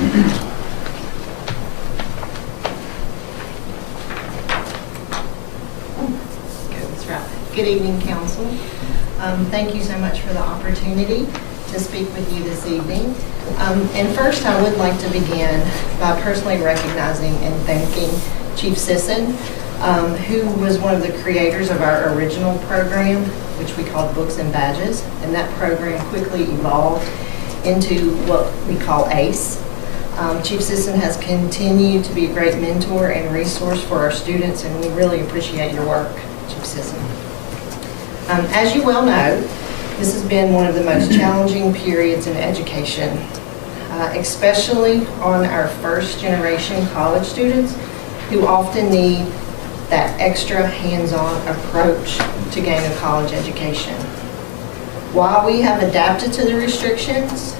Good evening, Council. Thank you so much for the opportunity to speak with you this evening. And first, I would like to begin by personally recognizing and thanking Chief Sisson, who was one of the creators of our original program, which we called Books and Badges. And that program quickly evolved into what we call ACE. Chief Sisson has continued to be a great mentor and resource for our students, and we really appreciate your work, Chief Sisson. As you well know, this has been one of the most challenging periods in education, especially on our first generation college students who often need that extra hands-on approach to gain a college education. While we have adapted to the restrictions,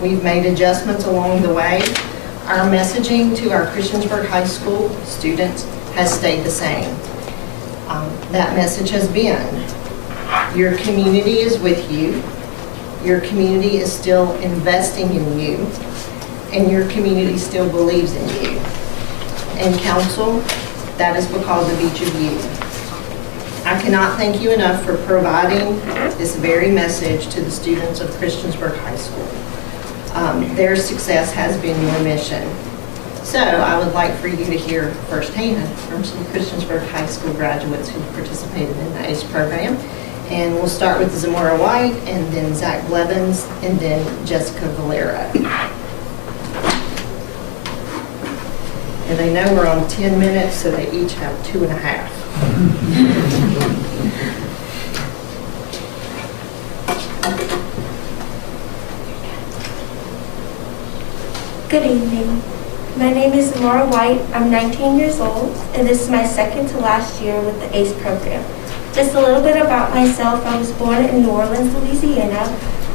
we've made adjustments along the way. Our messaging to our Cburg High School students has stayed the same. That message has been, your community is with you, your community is still investing in you, and your community still believes in you. And Council, that is because of each of you. I cannot thank you enough for providing this very message to the students of Cburg High School. Their success has been your mission. So I would like for you to hear firsthand from some Cburg High School graduates who participated in the ACE program. And we'll start with Zamora White, and then Zach Blevins, and then Jessica Valero. And they know we're on 10 minutes, so they each have 2.5. Good evening. My name is Zamora White. I'm 19 years old, and this is my second to last year with the ACE program. Just a little bit about myself. I was born in New Orleans, Louisiana.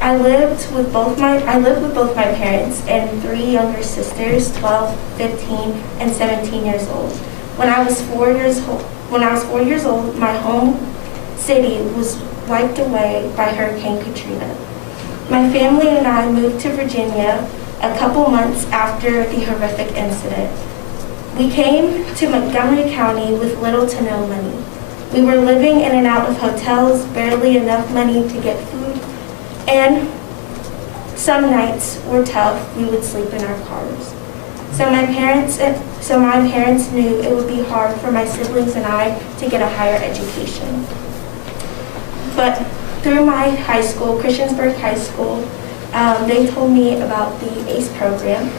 I lived with both my parents and 3 younger sisters, 12, 15, and 17 years old. When I was 4 years old, my home city was wiped away by Hurricane Katrina. My family and I moved to Virginia a couple months after the horrific incident. We came to Montgomery County with little to no money. We were living in and out of hotels, barely enough money to get food, and some nights were tough. We would sleep in our cars. So my parents knew it would be hard for my siblings and I to get a higher education. But through my high school, Cburg High School, they told me about the ACE program.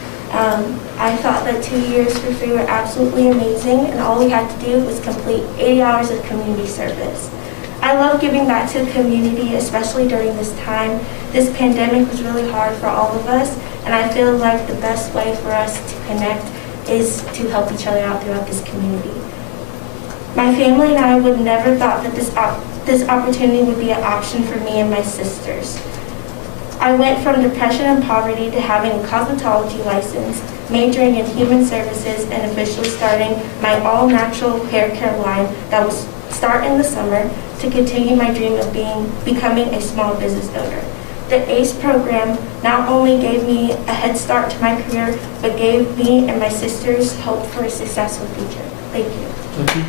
I thought that 2 years for free were absolutely amazing, and all we had to do was complete 80 hours of community service. I love giving back to the community, especially during this time. This pandemic was really hard for all of us, and I feel like the best way for us to connect is to help each other out throughout this community. My family and I would never thought that this opportunity would be an option for me and my sisters. I went from depression and poverty to having a cosmetology license, majoring in human services, and officially starting my all-natural hair care line that will start in the summer to continue my dream of becoming a small business owner. The ACE program not only gave me a head start to my career, but gave me and my sisters hope for a successful future. Thank you. Thank you.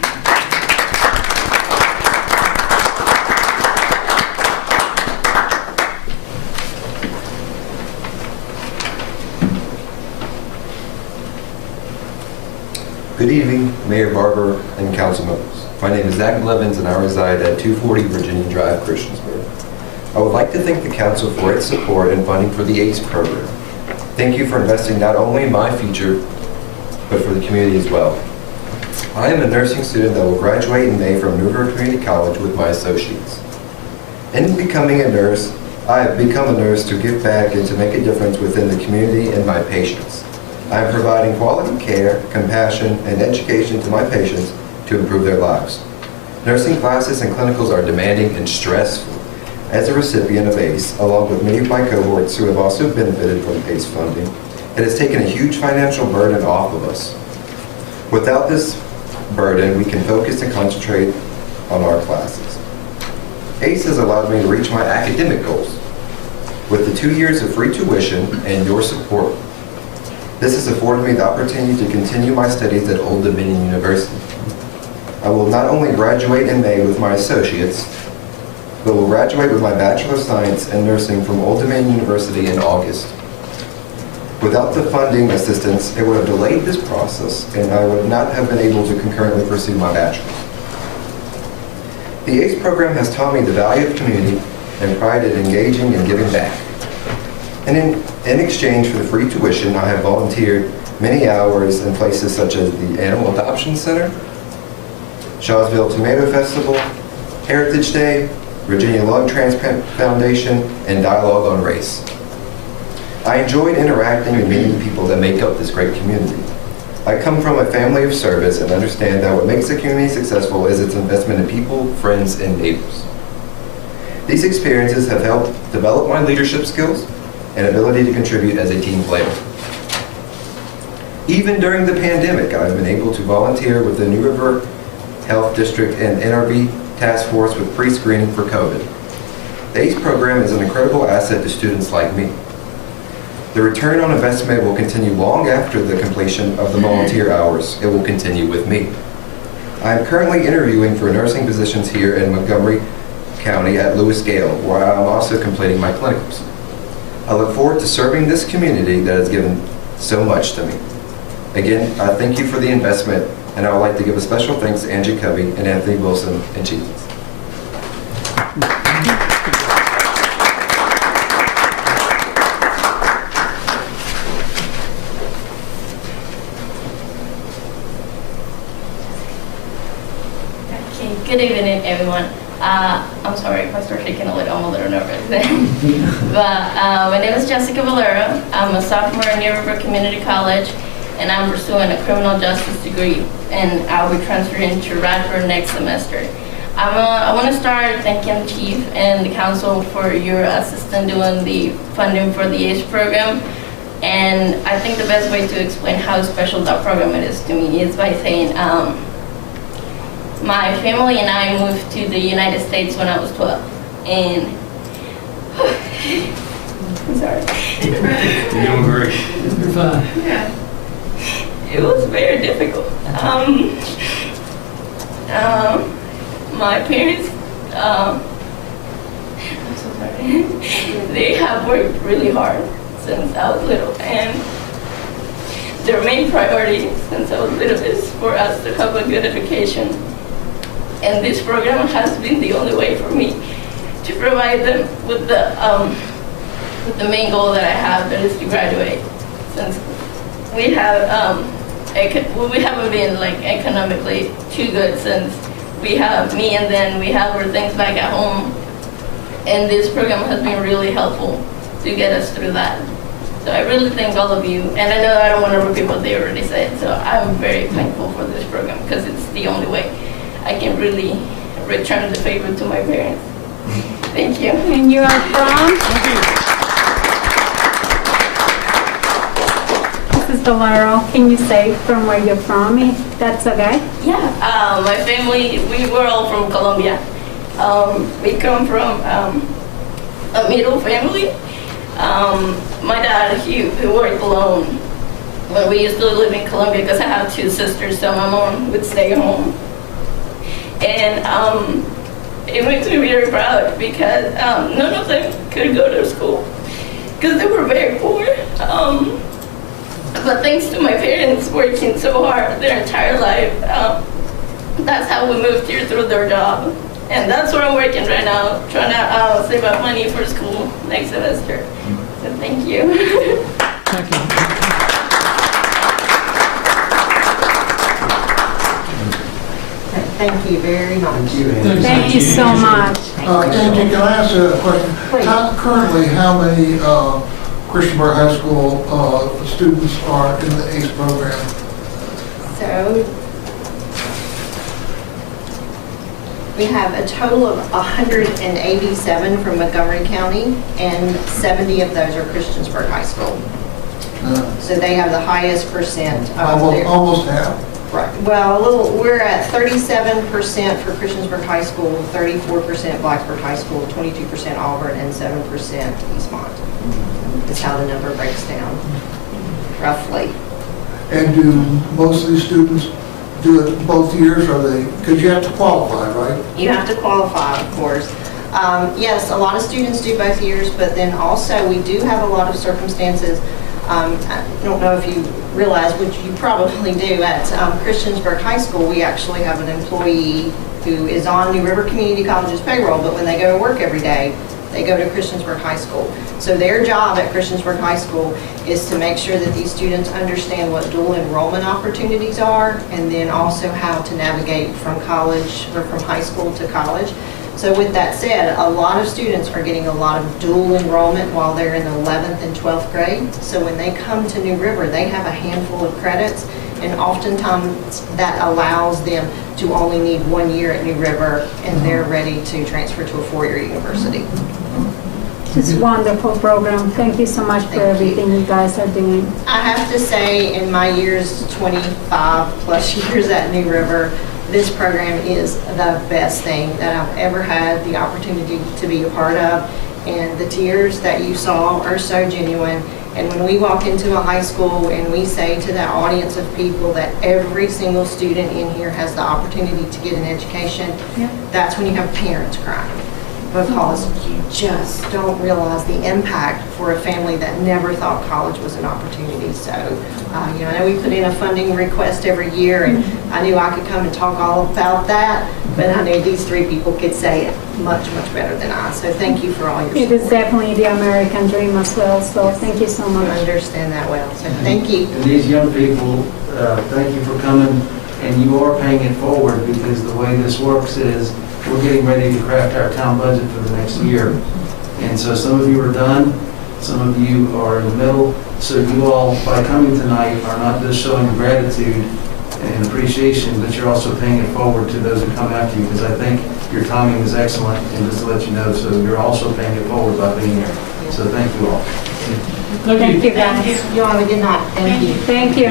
Good evening, Mayor Barber and council members. My name is Zach Blevins and I reside at 240 Virginia Drive, Cburg. I would like to thank the council for its support and funding for the ACE program. Thank you for investing not only in my future, but for the community as well. I am a nursing student that will graduate in May from Newburgh Community College with my associates. In becoming a nurse, I have become a nurse to give back and to make a difference within the community and my patients. I am providing quality care, compassion, and education to my patients to improve their lives. Nursing classes and clinicals are demanding and stressful. As a recipient of ACE, along with many of my cohorts who have also benefited from ACE funding, it has taken a huge financial burden off of us. Without this burden, we can focus and concentrate on our classes. ACE has allowed me to reach my academic goals. With the 2 years of free tuition and your support, This has afforded me the opportunity to continue my studies at Old Dominion University. I will not only graduate in May with my associates, but will graduate with my Bachelor of Science in Nursing from Old Dominion University in August. Without the funding assistance, it would have delayed this process, and I would not have been able to concurrently pursue my bachelor's. The ACE program has taught me the value of community and pride in engaging and giving back. And in exchange for the free tuition, I have volunteered many hours in places such as the Animal Adoption Center, Shawsville Tomato Festival, Heritage Day, Virginia Lung Transplant Foundation, and Dialogue on Race. I enjoyed interacting with many of the people that make up this great community. I come from a family of service and understand that what makes a community successful is its investment in people, friends, and neighbors. These experiences have helped develop my leadership skills and ability to contribute as a team player. Even during the pandemic, I've been able to volunteer with the New River Health District and NRB Task Force with pre-screening for COVID. The ACE program is an incredible asset to students like me. The return on investment will continue long after the completion of the volunteer hours. It will continue with me. I am currently interviewing for nursing positions here in Montgomery County at Lewis Gale, where I am also completing my clinicals. I look forward to serving this community that has given so much to me. Again, I thank you for the investment, and I would like to give a special thanks to Angie Covey and Anthony Wilson and Jesus. Okay, good evening, everyone. I'm sorry if I start shaking a little, I'm a little nervous. But my name is Jessica Valera. I'm a sophomore at New River Community College, and I'm pursuing a criminal justice degree, and I'll be transferring to Radford next semester. I want to start thanking the Chief and the Council for your assistance doing the funding for the ACE program. And I think the best way to explain how special that program is to me is by saying, my family and I moved to the United States when I was 12, and I'm sorry. You're doing great. You're fine. Yeah. It was very difficult. My parents, I'm so sorry. They have worked really hard since I was little, and their main priority since I was little is for us to have a good education. And this program has been the only way for me to provide them with the main goal that I have, that is to graduate. Since we have we haven't been like economically too good, since we have me and then we have our things back at home, and this program has been really helpful to get us through that. So I really thank all of you, and I know I don't want to repeat what they already said, so I'm very thankful for this program because it's the only way I can really return the favor to my parents. Thank you. And you are from? Mrs. Valero, can you say from where you're from, if that's okay? Yeah, my family, we were all from Colombia. We come from a middle family. My dad, he worked alone when we used to live in Colombia because I have two sisters, so my mom would stay home. And it makes me very proud because none of them could go to school because they were very poor. But thanks to my parents working so hard their entire life, that's how we moved here through their job. And that's where I'm working right now, trying to save up money for school next semester. So thank you. Thank you. Thank you very much. Thank you so much. Angie, can I ask a question? Currently, how many Christiansburg High School students are in the ACE program? So we have a total of 187 from Montgomery County, and 70 of those are Christiansburg High School. So they have the highest percent. Almost half. Right. Well, we're at 37% for Christiansburg High School, 34% Blacksburg High School, 22% Auburn, and 7% Eastmont. Is how the number breaks down. roughly. And do most of these students do it both years, or because you have to qualify, right? You have to qualify, of course. Yes, a lot of students do both years, but then also we do have a lot of circumstances. I don't know if you realize, which you probably do, at Cburg High School, we actually have an employee who is on New River Community College's payroll, but when they go to work every day, they go to Cburg High School. So their job at Cburg High School is to make sure that these students understand what dual enrollment opportunities are, and then also how to navigate from college or from high school to college. So with that said, a lot of students are getting a lot of dual enrollment while they're in 11th and 12th grade. So when they come to New River, they have a handful of credits, and oftentimes that allows them to only need 1 year at New River, and they're ready to transfer to a 4-year university. It's a wonderful program. Thank you so much for everything you guys are doing. I have to say, in my years, 25 plus years at New River, this program is the best thing that I've ever had the opportunity to be a part of. And the tears that you saw are so genuine. And when we walk into a high school and we say to that audience of people that every single student in here has the opportunity to get an education, that's when you have parents crying. Because you just don't realize the impact for a family that never thought college was an opportunity. So, I know we put in a funding request every year, and I knew I could come and talk all about that, but I knew these three people could say it much, much better than I. So thank you for all your support. It is definitely the American dream as well, so thank you so much. I understand that well, so thank you. And these young people, thank you for coming, and you are paying it forward, because the way this works is we're getting ready to craft our town budget for the next year. And so some of you are done, some of you are in the middle. So you all, by coming tonight, are not just showing gratitude and appreciation, but you're also paying it forward to those who come after you, because I think your timing is excellent, and just to let you know, so you're also paying it forward by being here. So thank you all. Thank you, guys. You all have a good night. Thank you. Thank you.